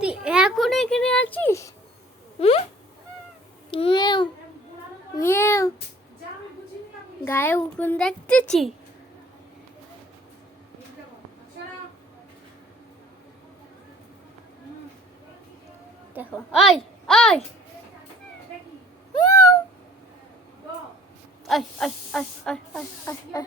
তুই এখন এখানে আছিস? হুম, মিয়াও মিয়াও, গায়ে উকুন দেখতেছি। দেখো, ওই ওই, মিয়াও, ওই ওই ওই ওই ওই ওই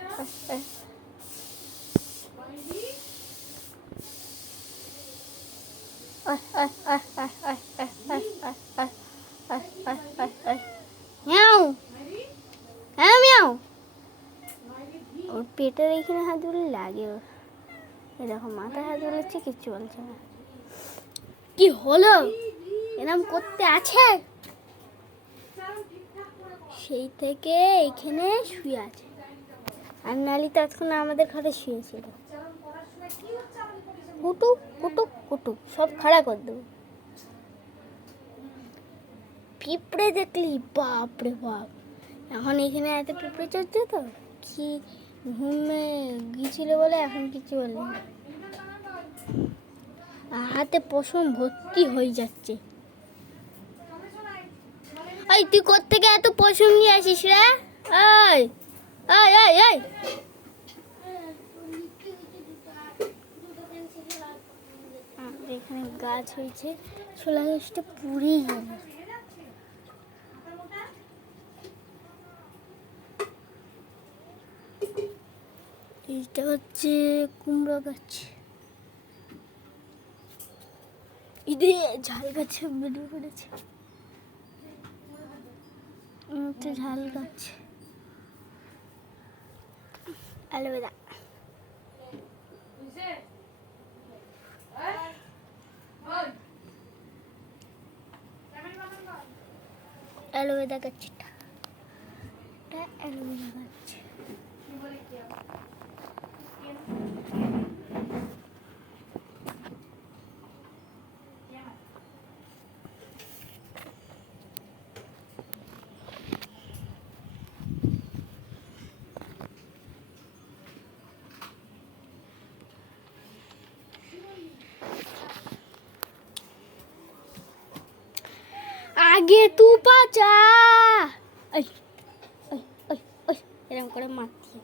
ওই ওই। মিয়াও, হ্যাঁ মিয়াও। ওর পেটের এখানে হাত দিলে লাগে ওর। এরকম মাথায় হাত দিলেছে, কিচ্ছু বলছে না। কি হলো? এরকম করতে আছে সেই থেকে এখানে শুয়ে আছে। আর নালি তৎক্ষণ আমাদের ঘরে শুয়েছিল। কুটুক কুটুক কুটুক সব খাড়া করে দেবো। পিঁপড়ে দেখলি, বাপরে বাপ। এখন এখানে এত পিঁপড়ে চড়ছে তো, কি ঘুমে গিয়েছিল বলে এখন কিছু বলে না। হাতে পশম ভর্তি হয়ে যাচ্ছে। এই তুই কোত্থেকে এত পশম নিয়ে আসিস রে? এই এই এই এই, এখানে গাছ হয়েছে, ছোলা গাছটা পুড়েই গেল। এইটা হচ্ছে কুমড়ো গাছ। ইদে ঝাল গাছে বেরিয়ে পড়েছে। হচ্ছে ঝাল গাছ, অ্যালোভেরা। অ্যালোভেরা গাছটা, এটা অ্যালোভেরা গাছ। আগে তু পাচা, এরকম করে মারছি।